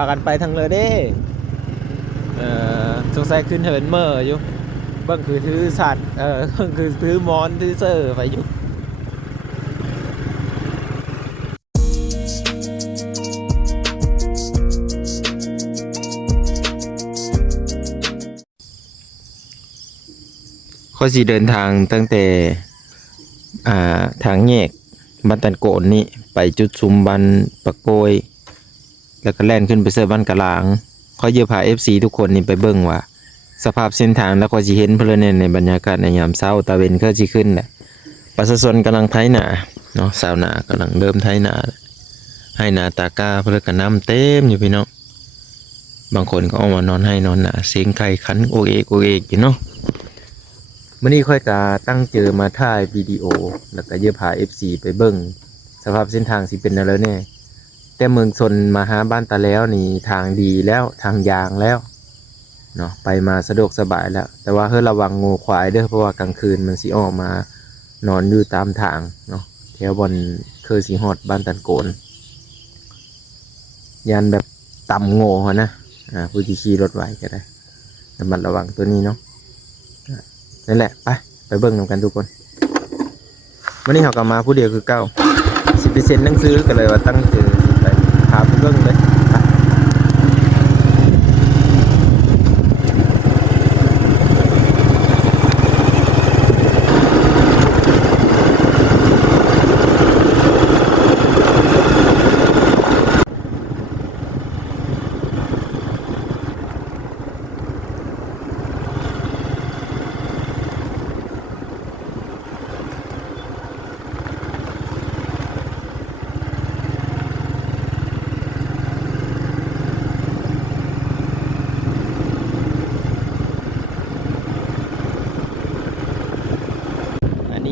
ากันไปทางเลยเด้สงสัยขึ้นเหินเมื่ออยู่เบิ่งคือถือสัตว์เบิ่งคือถือมอนถือเซอร์ไปอยู่ข้อสี่เดินทางตั้งแต่ทางแยกบ้านตันโกนนี่ไปจุดซุมบ้านปะโกยแล้วก็แล่นขึ้นไปเสิร์ฟบ้านกะหลางขอเยอะพา FC ทุกคนนี่ไปเบิ่งว่าสภาพเส้นทางแล้วก็สิเห็นเพิ่นในบรรยากาศในยามเช้าตะเวนก็สิขึ้นแหละประชาชนกำลังไถนาเนาะชาวนากำลังเริ่มไถนาให้นาตากาเพิ่นก็น้ำเต็มอยู่พี่น้องบางคนก็ออกมานอนให้นอนหนาเสียงไก่ขันโอเอกโอเอกอยู่เนาะมื่อนี้ค่อยกาตั้งเจอมาถ่ายวิดีโอแล้วก็เยอะพา FC ไปเบิ่งสภาพเส้นทางสิเป็นอะไรแน่แต่เมืองชนมาหาบ้านตาแล้วนี่ทางดีแล้วทางยางแล้วเนาะไปมาสะดวกสบายแล้วแต่ว่าเฮ้ยระวังงูควายเด้อเพราะว่ากลางคืนมันสิออกมานอนอยู่ตามทางเนาะแถวบนเคยสีฮอดบ้านตันโกนยันแบบต่ำโง่นะผู้ที่ขี่รถไหวก็ได้ระมัดระวังตัวนี้เนาะนั่นแหละไปเบิ่งนำกันทุกคนวันนี้เขากลับมาผู้เดียวคือเก้า10%นั่งซื้อกันเลยว่าตั้งเจอสิไปพาไปเบิ่งเลย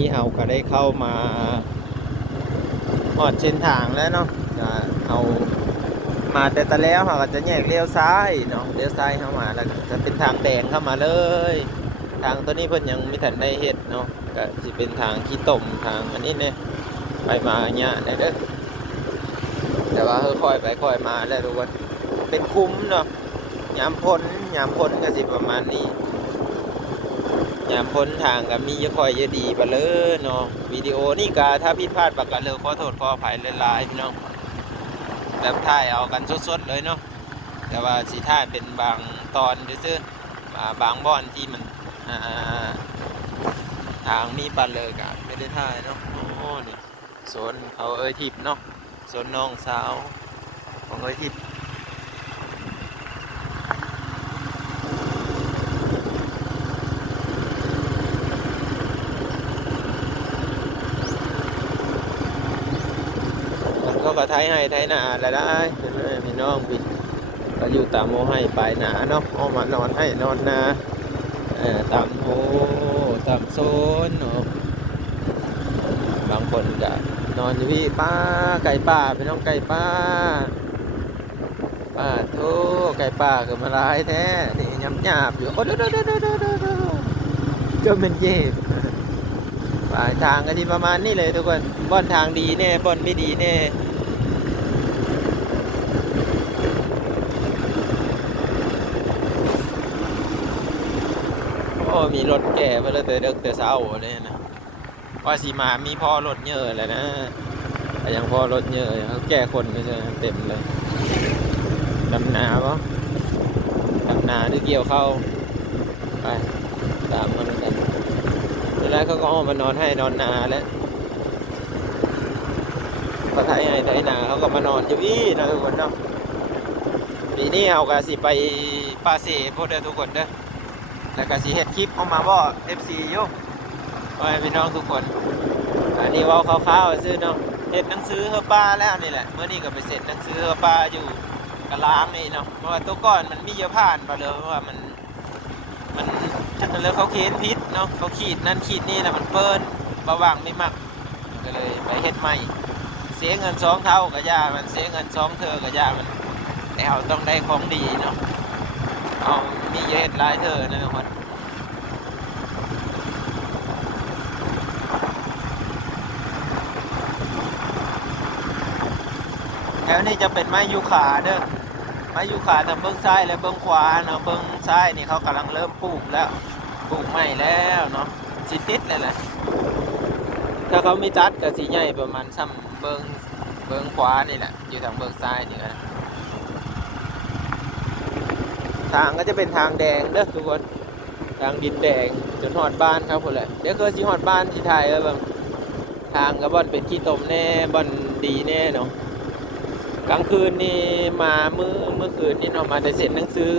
นี่เราก็ได้เข้ามาหอดเส้นทางแล้วเนาะเอามาแต่ตะแล้วเราก็จะแยกเลี้ยวซ้ายเนาะเลี้ยวซ้ายเข้ามาแล้วจะเป็นทางแดงเข้ามาเลยทางตัวนี้เพิ่นยังไม่ทันได้เฮ็ดเนาะก็จะเป็นทางขี้ตมทางอันนี้เนี่ยไปมาเนี่ยได้เด้อแต่ว่าค่อยไปค่อยมาแล้วทุกคนเป็นคุ้มเนาะยามพ้นก็สิประมาณนี้ยามพ้นทางกับมีเยอะคอยเยอะดีไปเลยเนาะวิดีโอนี่กาถ้าผิดพลาดประกันเลยขอโทษขออภัยหลายๆพี่น้องแบบถ่ายเอากันสดๆเลยเนาะแต่ว่าสีถ่ายเป็นบางตอนซื่อบางบ่อนที่มันทางมีปันเลยกันไม่ได้ถ่ายเนาะโอ้นี่โซนเขาทิพย์เนาะโซนน้องสาวของทิพย์ก็ไทยให้ไทยหนาแล้วได้พี่น้องพี่ก็อยู่ตามโมให้ปลายหนาเนาะออกมานอนให้นอนนาตามโมตามโซนเนาะบางคนก็นอนอยู่พี่ป้าไก่ป้าพี่น้องไก่ป้าทุกไก่ป้าก็มาลายแท้นี่ยำหยาบอยู่โอ้ก็เป็นเย็บปลายทางก็ที่ประมาณนี้เลยทุกคนบ่อนทางดีแน่บ่อนไม่ดีแน่มีรถแก่มาเลยแต่เด็กแต่เช้าเลยนะว่าสีมามีพ่อรถเยอะเลยนะยังพ่อรถเยอะเขาแก่คนไม่ใช่เต็มเลยดำนาปะดำนาหรือเกี่ยวเข้าไปตามมันกันแล้วเขาก็ออกมานอนให้นอนนาแล้วเขาไถให้ไถนาเขาก็มานอนอยู่นี่นะทุกคนเนาะปีนี้เอากระสีไปปาเซ่พวกเด้อทุกคนเด้อแล้วก็สีเฮ็ดคลิปออกมาบ่ FC อยู่ไปพี่น้องทุกคนอันนี้ว่าคร่าวๆซื้อเนาะเฮ็ดหนังสือเฮอป้าแล้วนี่แหละเมื่อนี้ก็ไปเสร็จหนังสือเฮอป้าอยู่กะล้างนี่เนาะเพราะว่าตัวก่อนมันมีเยอะผ่านมาเลยเพราะว่ามันจักเลยเขาเค้นพิษเนาะเขาขีดนั่นขีดนี่แหละมันเปิ้นบาวางไม่มักก็เลยไปเฮ็ดใหม่เสียเงิน2เท่ากับยามันเสียเงิน2เธอกับยามันแต่เราต้องได้ของดีเนาะเอามีเยอะหลายเธอนะทุกคนแถวนี้จะเป็นไม้ยูคาเด้อไม้ มาอยู่ขาทางเบื้องซ้ายและเบื้องขวาเนาะเบื้องซ้ายนี่เขากำลังเริ่มปลูกแล้วปลูกใหม่แล้วเนาะสิติดเลยแหละถ้าเขาไม่ตัดก็สีใหญ่ประมาณซ้ำเบื้องขวานี่แหละอยู่ทางเบื้องซ้ายนี่นะทางก็จะเป็นทางแดงเด้อทุกคนทางดินแดงจนหอดบ้านครับผมเลยเดี๋ยวคือสิหอดบ้านที่ไทยแล้วบางทางก็บ่อนเป็นขี้ตมแน่บ่อนดีแน่เนาะกลางคืนนี่มาเมื่อคืนนี่เนาะมาได้เซ็นหนังสือ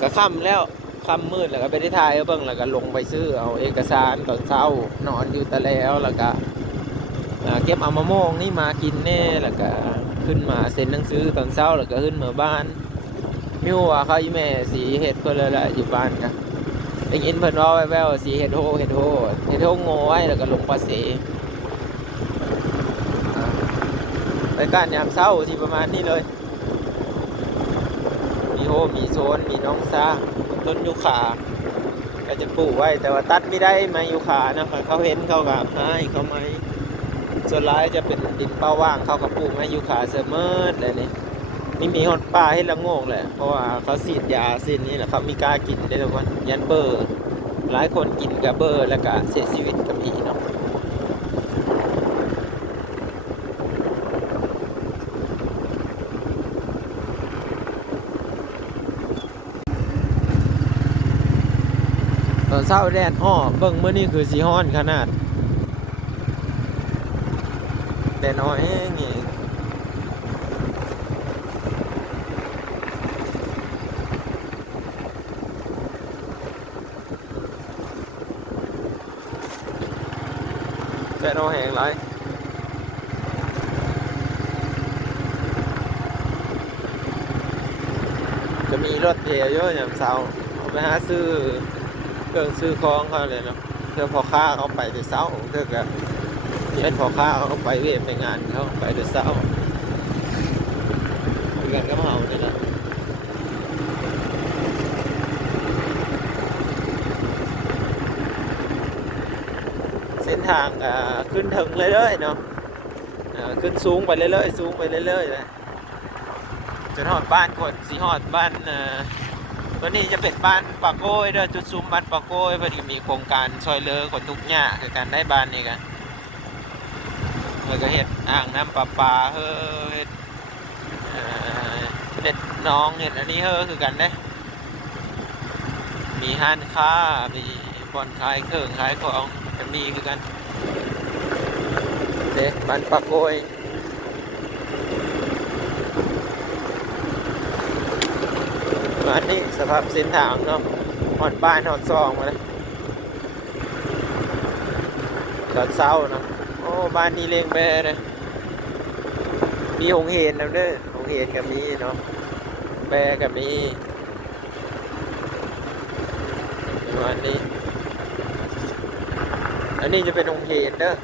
ก็ค่ำแล้วค่ำมืดแล้วก็ไปได้ถ่ายเบิ่งแล้วก็ลงไปซื้อเอาเอกสารตอนเช้านอนอยู่แต่แล้วก็เก็บเอามะม่วงนี่มากินแน่แล้วก็ขึ้นมาเซ็นหนังสือตอนเช้าแล้วก็ขึ้นมาบ้านมิวว่าเขาอีแม่สีเห็ดเพื่อเลยแหละอยู่บ้านกันได้ยินเพิ่นว่าแว่วๆสีเห็ดโฮโง่ไว้แล้วก็ลงภาษีรายการยามเช้าที่ประมาณนี้เลยมีโฮมีโซนมีน้องซาต้นยูคาก็จะปลูกไว้แต่ว่าตัดไม่ได้มายูคานะเขาเห็นเขากับให้เขาไม่ส่วนร้ายจะเป็นดินเป้าว่างเขากับปลูกมายูคาเสมอเลยนี่มีหดป่าให้ละโงกแหละเพราะว่าเขาฉีดยาสิ้นนี้แหละเขามีกล้ากินได้ทุกคนยันเบอร์หลายคนกินกับเบอร์แล้วก็เสียชีวิตก็มีเนาะตอนเช้าแดดอ้อเบิ่งเมื่อนี้คือสีฮ้อนขนาดแดดอ้อแห้งนี่แดดอ้อแห้งไรจะมีรถเที่ยวเยอะอย่างเช้าเอาไปหาซื้อเครื่องซื้อของเขาเลยเนาะเพื่อพอค้าเขาไปแต่เช้าเพื่อกับเห็นพอค้าเขาไปเวียนไปงานเขาไปแต่เช้าคุยกันกับเขาเนี่ยนะเส้นทางขึ้นถึงเรื่อยๆเนาะขึ้นสูงไปเรื่อยๆสูงไปเรื่อยๆเลยจนหอดบ้านกดสีหอดบ้านตัวนี้จะเป็นบ้านปากโก้ยด้วยจุดซุ้มบ้านปากโก้ยพอดีมีโครงการซอยเลอคนทุกอย่างคือการได้บ้านนี่กันเลยก็เห็ดอ่างน้ำประปาเฮ้ยเด็ดน้องเห็ดอันนี้เฮ้คือกันได้มีห้านค้ามีบ่อนขายเครื่องขายของจะมีคือกันเด็ดบ้านปากโก้ยอันนี้สภาพเส้นทางเนาะหอดบ้านหอดซองมาเลยตอนเช้าเนาะโอ้บ้านนี้เลี้ยงแม่เลยมีหงเห็นแล้วเด้อหงเห็นกับมีเนาะแม่กับมีอันนี้จะเป็นหงเห็นเด้อ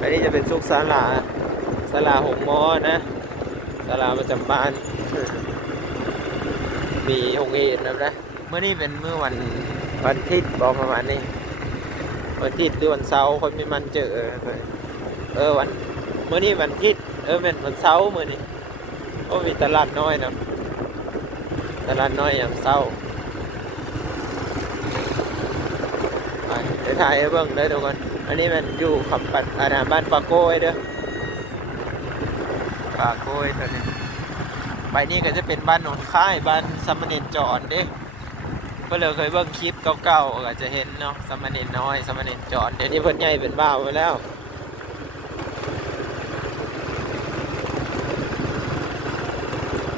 อันนี้จะเป็นสุกศาลาหงมอนะศาลาประจำบ้านมีหงเอ็นนะเมื่อนี้เป็นเมื่อวันอาทิตย์บอกประมาณนี้วันอาทิตย์หรือวันเสาร์คนไม่มันเจอวันเมื่อนี้วันอาทิตย์เป็นวันเสาร์เมื่อนี้ก็มีตลาดน้อยนะตลาดน้อยอย่างเสาร์ไปเดี๋ยวถ่ายให้เบิ่งเลยทุกคนอันนี้มันอยู่ขับปัดบ้านปากโก้ยเด้อปากโก้ยตอนนี้ไปนี่ก็จะเป็นบ้านหนนค่ายบ้านสามเณรจอนเด้ก็เลยเคยเบิ่งคลิปเก่าๆก็จะเห็นเนาะสามเณรน้อยสามเณรจอนเดี๋ยวนี้เพิ่นใหญ่เป็นบ้าวไปแล้ว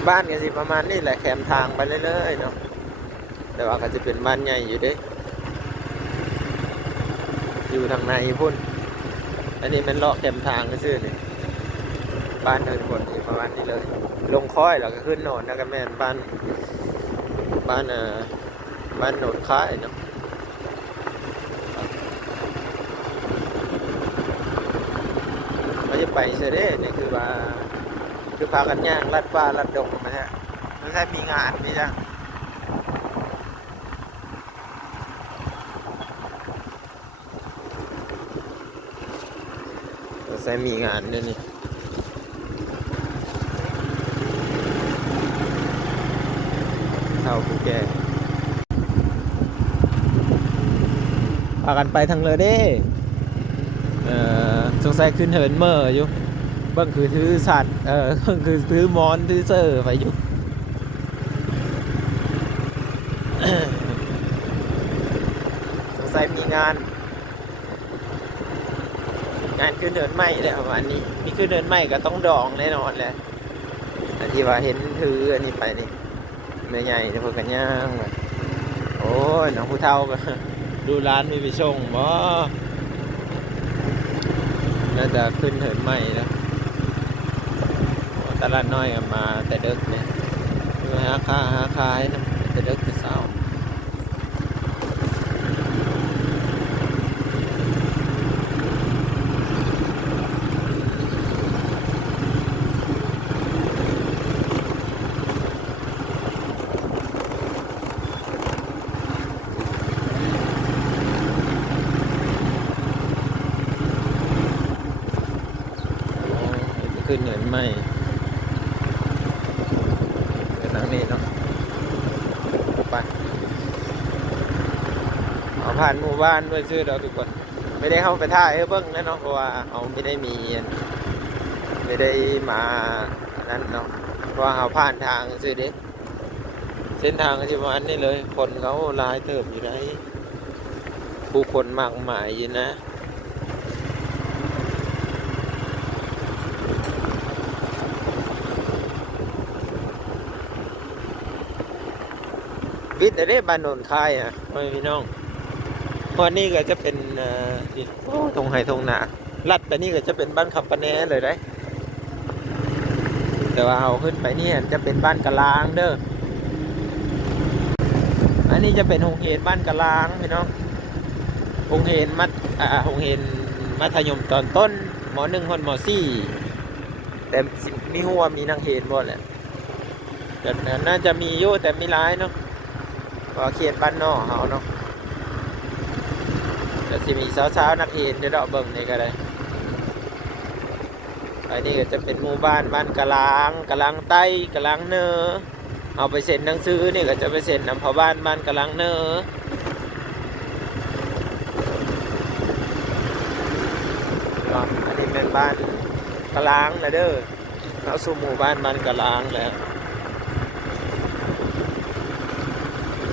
บ้านก็สิประมาณนี้แหละแคมทางไปเรื่อยๆเนาะแต่ว่าก็จะเป็นบ้านใหญ่อยู่เด้อยู่ทางในพุ่นอันนี้มันเลาะแคมทางก็ซื่อนี่บ้านเดินคนประมาณนี้เลยลงค่อยแล้วก็ขึ้นโหนดนะกันแม่นบ้านโหนดค่ายเนาะเราจะไปเสด็จนี่คือว่าคือพากันย่างลัดป่าลัดดงมาใช่ไม่ใช่มีงานนี่จ้ะไม่ใช่มีงานนี่ ฒ่าผู้แก่พากันไปทางเลยเด้สงสัยขึ้นเหินเมื่ออยู่เบิ่งคือถือสัตว์เบิ่งคือถือมอนถือเซอร์ไปอยู่ สงสัยมีงานขึ้นเหินไหมแหละประมาณนี้มีขึ้นเหินไหมก็ต้องดองแน่นอนแหละอันที่ว่าเห็นถืออันนี้ไปนี่แม่ใหญ่เนี่ยเพิ่นก็ย่างมาโอ้ยน้องผู้เฒ่าก็ ดูร้านมีไปชงบ่น่าจะขึ้นเหินใหม่แล้วตลาดน้อยก็มาแต่ดึกเนี่ยหาขายนะแต่ดึกแต่เช้าขึ้นเหินใหม่เป็นทางนี้เนาะไปเอาผ่านหมู่บ้านด้วยชื่อเราทุกคนไม่ได้เข้าไปท่าให้เบิ้งนะเนาะเพราะว่าเอาไม่ได้มานั้นเนาะเพราะว่าเอาผ่านทางชื่อเด็กเส้นทางที่วันนี้เลยคนเขาหลายเติบอยู่ไหนผู้คนมากมายอยู่นะวิทย์ได้บ้านโนนคายอ่ะพี่น้องวันนี้ก็จะเป็นนี่ทงไห่ทงนาลัดไปนี่ก็จะเป็นบ้านขับปะแนเลยได้แต่ว่าเอาขึ้นไปนี่จะเป็นบ้านกะลางเด้ออันนี้จะเป็นโรงเรียนบ้านกะลางพี่น้องโรงเรียนโรงเรียนมัธยมตอนต้นม.1 ถึงม.4แต่มีหัวมีนักเรียนหมดแหละแต่น่าจะมีอยู่แต่ไม่ร้ายเนาะก็เขียนบ้านนอกเขาเนาะจะสิมีสาวๆนักเรียนเดี๋ยวเราเบิ่งนี่ก็ได้อันนี้ก็จะเป็นหมู่บ้านกะลางใต้กะลางเนอเอาไปเซ็นหนังสือนี่ก็จะไปเซ็นนำพ่อบ้านกะลางเนออันนี้เป็นบ้านกะลางนะเด้อเอาสู่หมู่บ้านกะลางแล้ว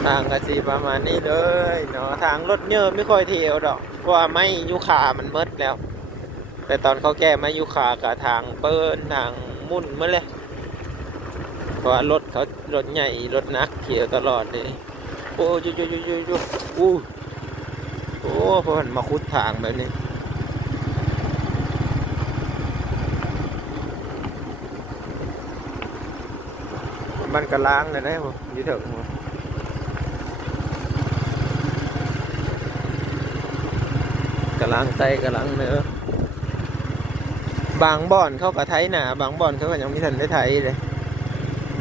ทางก็สิประมาณนี้เลยเนาะทางรถเยอะไม่ค่อยเที่ยวดอกเพราะว่าไม่ยุคามันมืดแล้วแต่ตอนเขาแก้ไม่ยุคากับทางเปิ้นทางมุ่นมาเลยเพราะว่ารถใหญ่รถนักเขี่ยวตลอดเลยโอ้ยโอ้เพราะมันมาคุดทางแบบนี้บ้านกะลางเลยได้ผมยืดเถอะกะลางใต้กะลางเนื้อบางบ่อนเข้ากับไทยหนาบางบ่อนเขาก็ยังไม่ทันได้ไทยเลย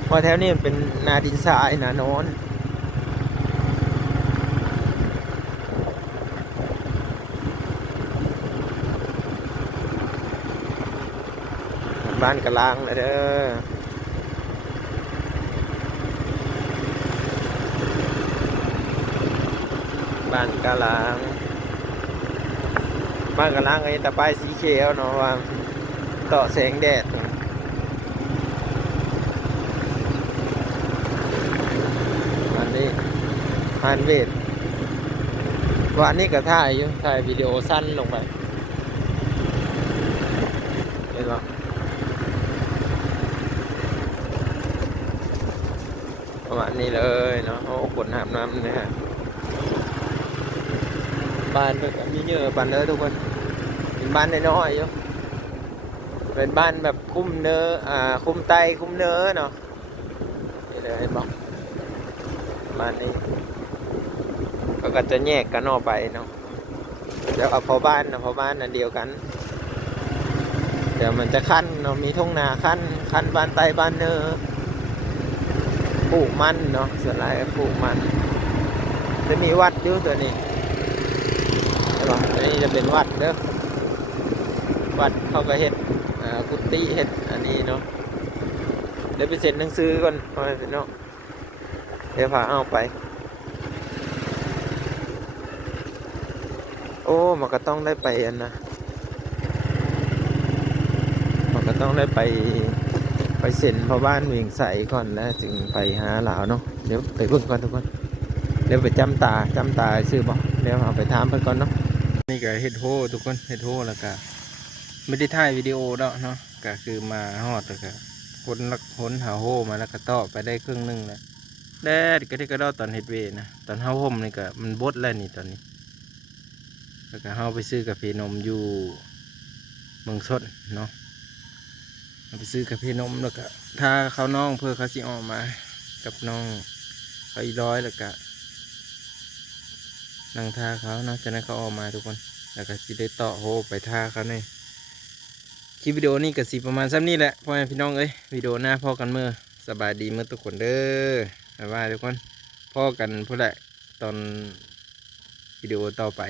เพราะแถวนี้มันเป็นนาดินทรายนาโน้นบ้านกะลางเลยเด้อบ้านกะลางไอ้ตะไบสีเขียวเนาะว่าต่อแสงแดดอันนี้ฮันเวทวันนี้ก็ถ่ายวิดีโอสั้นลงไปเห็นไหมประมาณนี้เลยเนาะโอ้ขนน้ำเนี่ยฮะบ้านเพิ่นมีเยอะบ้านเลยทุกคนเป็นบ้านน้อยๆอยู่เป็นบ้านแบบคุ้มเนื้อคุ้มไตคุ้มเนื้อเนาะนี่เลยเห็นบอกบ้านนี้ก็จะแยกกันออกไปเนาะเดี๋ยวเอาพอบ้านอันเดียวกันเดี๋ยวมันจะขั้นเนาะมีทุ่งนาขั้นบ้านไตบ้านเนื้อปลูกมันเนาะส่วนไรปลูกมันจะมีวัดอยู่ตัวนี้อันนี้จะเป็นวัดเด้อวัดเขาก็เฮ็ดกุฏิเฮ็ดอันนี้เนาะเดี๋ยวไปเซ็นหนังสือก่อนเนาะ เดี๋ยวพาเอาไปโอ้มันก็ต้องได้ไปอันนะมันก็ต้องได้ไปเซ็นพ่อบ้านเวียงใสก่อนแล้วจึงไปหาหลาวเนาะเดี๋ยวไปเบิ่งก่อนทุกคนเดี๋ยวไปจำตาซื้อบ่เดี๋ยวเอาไปถามเพิ่นก่อนเนาะนี่ก็เฮ็ดโฮทุกคนเฮ็ดโฮแล้วก็ไม่ได้ถ่ายวิดีโอแล้วเนาะก็คือมาฮอดแล้วก็ค้นหาโฮมาแล้วก็ต่อไปได้ครึ่งหนึงแล้วแดดก็ที่กระดอตอนเฮ็ดเวนะตอนเฮาห่มนี่ก็มันบดแล้วนี่ตอนนี้แล้วก็เฮาไปซื้อกาแฟนมอยู่เมืองสดเนาะเอาไปซื้อกาแฟนมแล้วก็ถ้าเขาน้องเพื่อเขาสิออกมากับน้องเขาอีร้อยแล้วก็นั่งท่าเขาเนาะจากนั้นเขาออกมาทุกคนแล้วก็สิได้ต่อโฮไปท่าเขาเนี่ยคลิปวิดีโอนี้ก็สิประมาณซ้ำนี้แหละพ่อแม่พี่น้องเอ้ยวิดีโอหน้าพ่อกันเมื่อสบายดีเมื่อทุกคนเด้อบ๊ายบายทุกคนพ่อกันพูดแหละตอนวิดีโอต่อไป